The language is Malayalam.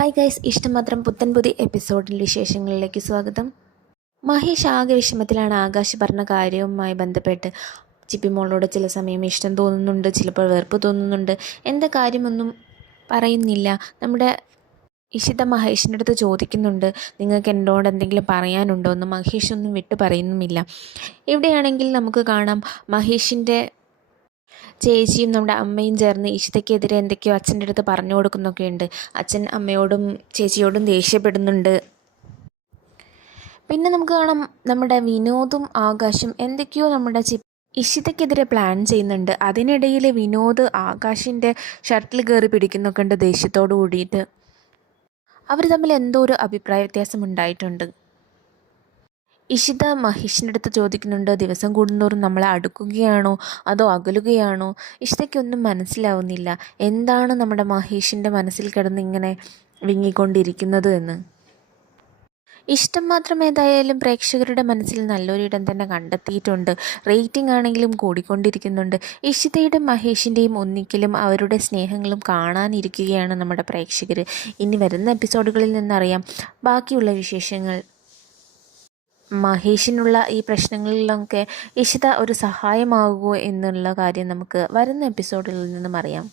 ഹായ് ഗൈസ്, ഇഷ്ടമാത്രം പുത്തൻ പുതിയ എപ്പിസോഡിൽ വിശേഷങ്ങളിലേക്ക് സ്വാഗതം. മഹേഷ് ആകെ വിഷമത്തിലാണ്. ആകാശ് പറഞ്ഞ കാര്യവുമായി ബന്ധപ്പെട്ട് ചിപ്പിമോളോട് ചില സമയം ഇഷ്ടം തോന്നുന്നുണ്ട്, ചിലപ്പോൾ വെറുപ്പ് തോന്നുന്നുണ്ട്, എന്താ കാര്യമൊന്നും പറയുന്നില്ല. നമ്മുടെ ഇഷിത മഹേഷിൻ്റെ അടുത്ത് ചോദിക്കുന്നുണ്ട്, നിങ്ങൾക്ക് എന്നോട് എന്തെങ്കിലും പറയാനുണ്ടോ എന്ന്. മഹേഷ് ഒന്നും വിട്ടു പറയുന്നുമില്ല. ഇവിടെയാണെങ്കിൽ നമുക്ക് കാണാം, മഹേഷിൻ്റെ ചേച്ചിയും നമ്മുടെ അമ്മയും ചേർന്ന് ഇഷിതയ്ക്കെതിരെ എന്തൊക്കെയോ അച്ഛൻ്റെ അടുത്ത് പറഞ്ഞു കൊടുക്കുന്നൊക്കെയുണ്ട്. അച്ഛൻ അമ്മയോടും ചേച്ചിയോടും ദേഷ്യപ്പെടുന്നുണ്ട്. പിന്നെ നമുക്ക് കാണാം, നമ്മുടെ വിനോദും ആകാശും എന്തൊക്കെയോ നമ്മുടെ ഇഷിതയ്ക്കെതിരെ പ്ലാൻ ചെയ്യുന്നുണ്ട്. അതിനിടയിൽ വിനോദ് ആകാശിൻ്റെ ഷർട്ടിൽ കയറി പിടിക്കുന്നൊക്കെ ഉണ്ട് ദേഷ്യത്തോടു കൂടിയിട്ട്. അവർ തമ്മിൽ എന്തോ ഒരു അഭിപ്രായ വ്യത്യാസം ഉണ്ടായിട്ടുണ്ട്. ഇഷിത മഹേഷിൻ്റെ അടുത്ത് ചോദിക്കുന്നുണ്ട്, ദിവസം കൂടുന്തോറും നമ്മളെ അടുക്കുകയാണോ അതോ അകലുകയാണോ? ഇഷിതയ്ക്കൊന്നും മനസ്സിലാവുന്നില്ല, എന്താണ് നമ്മുടെ മഹേഷിൻ്റെ മനസ്സിൽ കിടന്ന് ഇങ്ങനെ വിങ്ങിക്കൊണ്ടിരിക്കുന്നത് എന്ന്. ഇഷ്ടം മാത്രം ഏതായാലും പ്രേക്ഷകരുടെ മനസ്സിൽ നല്ലൊരിടം തന്നെ കണ്ടെത്തിയിട്ടുണ്ട്. റേറ്റിംഗ് ആണെങ്കിലും കൂടിക്കൊണ്ടിരിക്കുന്നുണ്ട്. ഇഷിതയുടെയും മഹേഷിൻ്റെയും ഒന്നിക്കലും അവരുടെ സ്നേഹങ്ങളും കാണാനിരിക്കുകയാണ് നമ്മുടെ പ്രേക്ഷകർ. ഇനി വരുന്ന എപ്പിസോഡുകളിൽ നിന്നറിയാം ബാക്കിയുള്ള വിശേഷങ്ങൾ. മഹേഷിനുള്ള ഈ പ്രശ്നങ്ങളിലൊക്കെ ഇഷിത ഒരു സഹായമാകുമോ എന്നുള്ള കാര്യം നമുക്ക് വരുന്ന എപ്പിസോഡുകളിൽ നിന്നും അറിയാം.